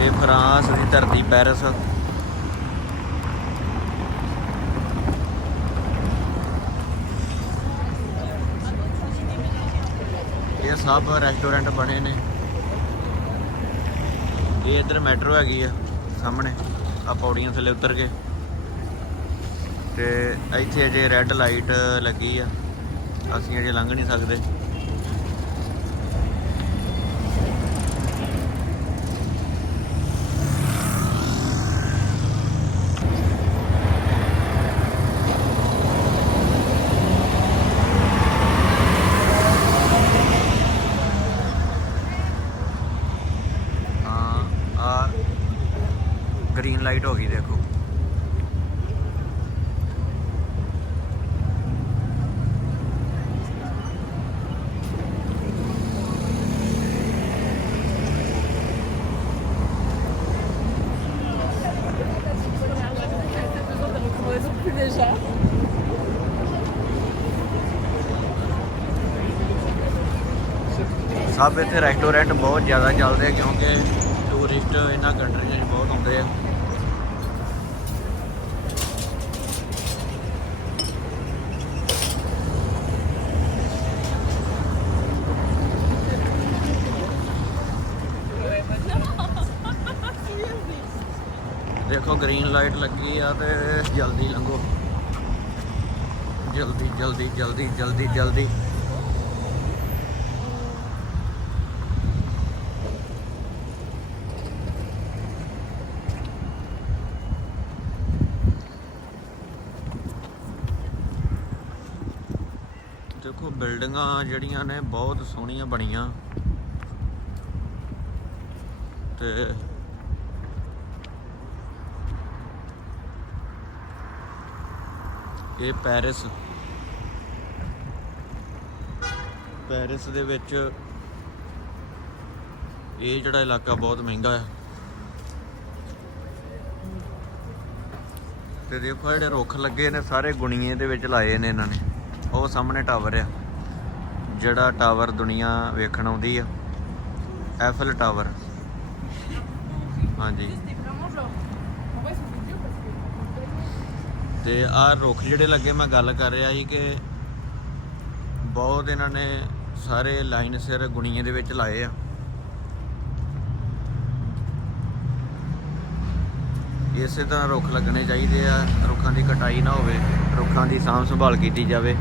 ਇਹ ਫਰਾਂਸ ਦੀ ਧਰਤੀ ਪੈਰਿਸ। ਇਹ ਸਭ ਰੈਸਟੋਰੈਂਟ ਬਣੇ ਨੇ। ਇਹ ਇੱਧਰ ਮੈਟਰੋ ਹੈਗੀ ਆ, ਸਾਹਮਣੇ। ਆ ਪੌੜੀਆਂ ਥੱਲੇ ਉਤਰ ਕੇ ਤੇ ਇੱਥੇ ਅਜੇ ਰੈੱਡ ਲਾਈਟ ਲੱਗੀ ਆ। ਅਸੀਂ ਅਜੇ ਲੰਘ ਨਹੀਂ ਸਕਦੇ ਹਾਂ ਆ ਗ੍ਰੀਨ ਲਾਈਟ ਹੋ ਗਈ ਦੇਖੋ déjà. ਸਭ ਇੱਥੇ ਰੈਸਟੋਰੈਂਟ ਬਹੁਤ ਜ਼ਿਆਦਾ ਚੱਲਦੇ ਆ ਕਿਉਂਕਿ ਟੂਰਿਸਟ ਇਹਨਾਂ ਕੰਟਰੀਆਂ 'ਚ ਬਹੁਤ ਆਉਂਦੇ ਆ ਦੇਖੋ ਗ੍ਰੀਨ ਲਾਈਟ ਲੱਗੀ ਆ ਤੇ ਜਲਦੀ ਲੰਘੋ। ਜਲਦੀ ਜਲਦੀ ਜਲਦੀ ਜਲਦੀ ਜਲਦੀ। ਦੇਖੋ ਬਿਲਡਿੰਗਾਂ ਜਿਹੜੀਆਂ ਨੇ ਬਹੁਤ ਸੋਹਣੀਆਂ ਬਣੀਆਂ। ਤੇ ਇਹ ਪੈਰਿਸ। ਪੈਰਿਸ ਦੇ ਵਿੱਚ ਇਹ ਜਿਹੜਾ ਇਲਾਕਾ ਬਹੁਤ ਮਹਿੰਗਾ ਆ। ਤੇ ਦੇਖੋ ਜਿਹੜੇ ਰੁੱਖ ਲੱਗੇ ਨੇ, ਸਾਰੇ ਗੁਣੀਏ ਦੇ ਵਿੱਚ ਲਾਏ ਨੇ ਇਹਨਾਂ ਨੇ। ਉਹ ਸਾਹਮਣੇ ਟਾਵਰ ਆ। ਜਿਹੜਾ ਟਾਵਰ ਦੁਨੀਆ ਵੇਖਣ ਆਉਂਦੀ ਆ ਐਫਲ ਟਾਵਰ ਹਾਂਜੀ। ਤੇ ਆਹ ਰੁੱਖ ਜਿਹੜੇ ਲੱਗੇ ਮੈਂ ਗੱਲ ਕਰ ਰਿਹਾ ਸੀ ਕਿ ਬਹੁਤ ਇਹਨਾਂ ਨੇ ਸਾਰੇ ਲਾਈਨ ਸਿਰ ਗੁਣੀਏ ਦੇ ਵਿੱਚ ਲਾਏ ਆ। ਇਸੇ ਤਰ੍ਹਾਂ ਰੁੱਖ ਲੱਗਣੇ ਚਾਹੀਦੇ ਆ, ਰੁੱਖਾਂ ਦੀ ਕਟਾਈ ਨਾ ਹੋਵੇ, ਰੁੱਖਾਂ ਦੀ ਸਾਂਭ ਸੰਭਾਲ ਕੀਤੀ ਜਾਵੇ।